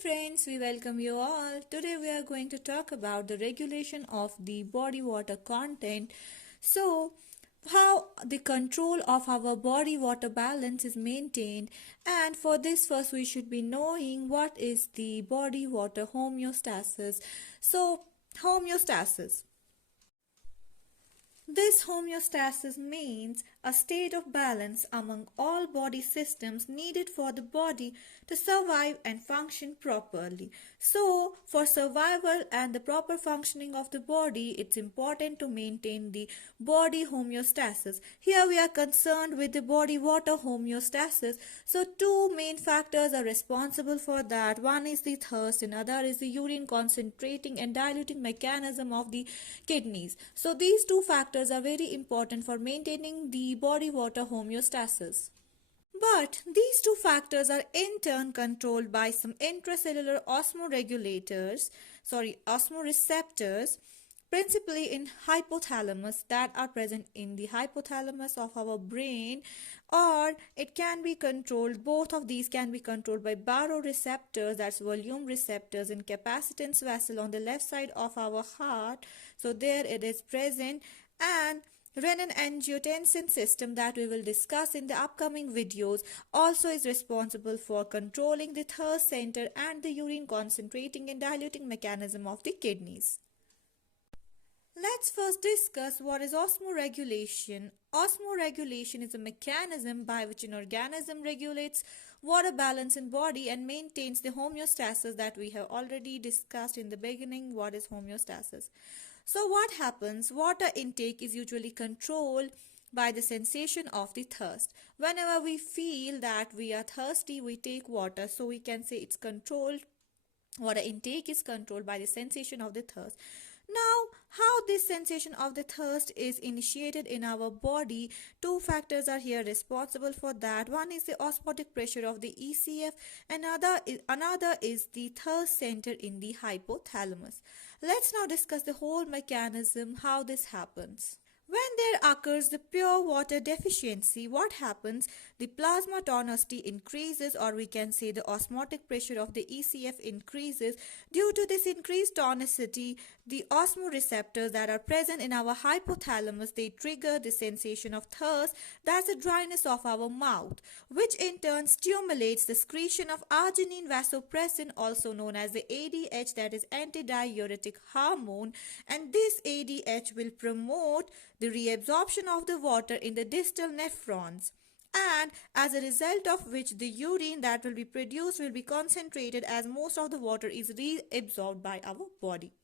friends, we welcome you all. Today we are going to talk about the regulation of the body water content. So, how the control of our body water balance is maintained, and for this first we should be knowing what is the body water homeostasis. So, homeostasis. This homeostasis means a state of balance among all body systems needed for the body to survive and function properly. So, for survival and the proper functioning of the body, it's important to maintain the body homeostasis. Here we are concerned with the body water homeostasis. So, two main factors are responsible for that. One is the thirst and other is the urine concentrating and diluting mechanism of the kidneys. So, these two factors are very important for maintaining the body water homeostasis. But these two factors are in turn controlled by some intracellular osmoreceptors, principally in hypothalamus, that are present in the hypothalamus of our brain, or it can be controlled, both of these can be controlled by baroreceptors, that's volume receptors in capacitance vessel on the left side of our heart. So there it is present, and renin-angiotensin system that we will discuss in the upcoming videos also is responsible for controlling the thirst center and the urine concentrating and diluting mechanism of the kidneys. Let's first discuss what is osmoregulation. Osmoregulation is a mechanism by which an organism regulates water balance in body and maintains the homeostasis that we have already discussed in the beginning. What is homeostasis? So what happens? Water intake is usually controlled by the sensation of the thirst. Whenever we feel that we are thirsty, we take water. So we can say it's controlled. Water intake is controlled by the sensation of the thirst. Now, how this sensation of the thirst is initiated in our body, two factors are here responsible for that. One is the osmotic pressure of the ECF, and another is the thirst center in the hypothalamus. Let's now discuss the whole mechanism, how this happens. When there occurs the pure water deficiency, what happens? The plasma tonicity increases, or we can say the osmotic pressure of the ECF increases. Due to this increased tonicity, the osmoreceptors that are present in our hypothalamus, they trigger the sensation of thirst, that's the dryness of our mouth, which in turn stimulates the secretion of arginine vasopressin, also known as the ADH, that is antidiuretic hormone, and this ADH will promote the reabsorption of the water in the distal nephrons, and as a result of which the urine that will be produced will be concentrated, as most of the water is reabsorbed by our body.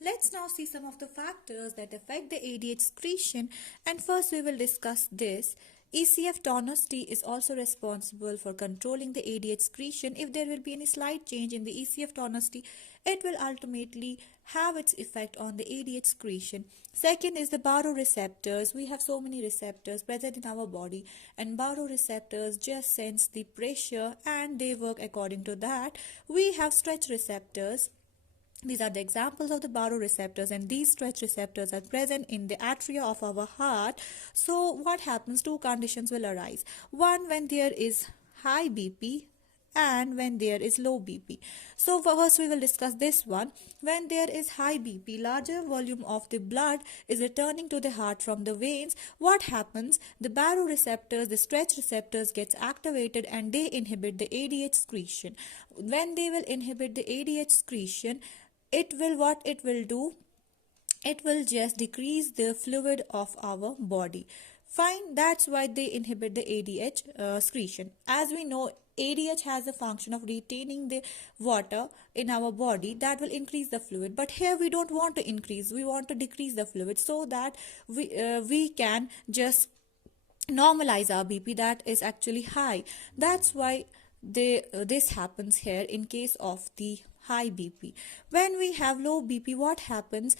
Let's now see some of the factors that affect the ADH secretion, and first we will discuss this. ECF tonicity is also responsible for controlling the ADH secretion. If there will be any slight change in the ECF tonicity, it will ultimately have its effect on the ADH secretion. Second is the baroreceptors. We have so many receptors present in our body, and baroreceptors just sense the pressure and they work according to that. We have stretch receptors. These are the examples of the baroreceptors, and these stretch receptors are present in the atria of our heart. So what happens? Two conditions will arise. One, when there is high BP, and when there is low BP. So first we will discuss this one. When there is high BP, larger volume of the blood is returning to the heart from the veins. What happens? The baroreceptors, the stretch receptors gets activated and they inhibit the ADH secretion. When they will inhibit the ADH secretion, it will do? It will just decrease the fluid of our body. Fine, that's why they inhibit the ADH secretion. As we know, ADH has the function of retaining the water in our body, that will increase the fluid. But here we don't want to increase, we want to decrease the fluid so that we can just normalize our BP that is actually high. That's why this happens here in case of the high BP. When we have low BP, what happens?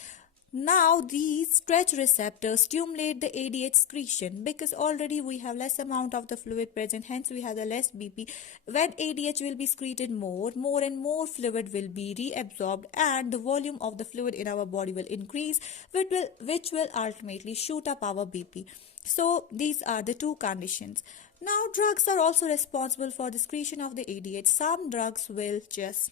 Now these stretch receptors stimulate the ADH secretion because already we have less amount of the fluid present, hence we have the less BP. When ADH will be secreted more and more fluid will be reabsorbed, and the volume of the fluid in our body will increase, which will ultimately shoot up our BP. So these are the two conditions. Now, drugs are also responsible for the secretion of the ADH. Some drugs will just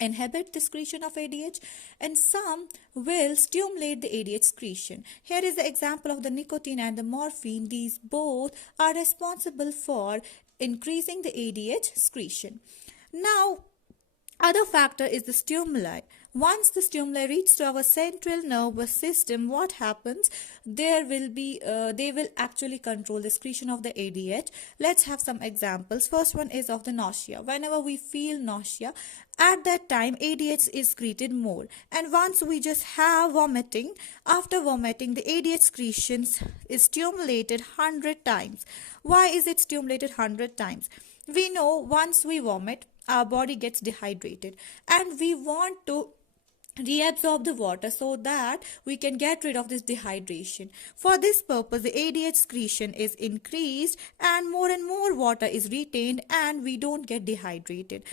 inhibit the secretion of ADH and some will stimulate the ADH secretion. Here is the example of the nicotine and the morphine. These both are responsible for increasing the ADH secretion. Now, other factor is the stimuli. Once the stimuli reach to our central nervous system, what happens? They will actually control the secretion of the ADH. Let's have some examples. First one is of the nausea. Whenever we feel nausea, at that time ADH is secreted more. And once we just have vomiting, after vomiting, the ADH secretions is stimulated 100 times. Why is it stimulated 100 times? We know once we vomit, our body gets dehydrated and we want to reabsorb the water so that we can get rid of this dehydration. For this purpose, the ADH secretion is increased and more water is retained and we don't get dehydrated.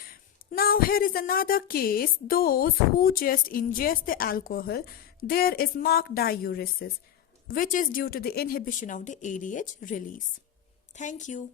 Now here is another case. Those who just ingest the alcohol, there is marked diuresis, which is due to the inhibition of the ADH release. Thank you.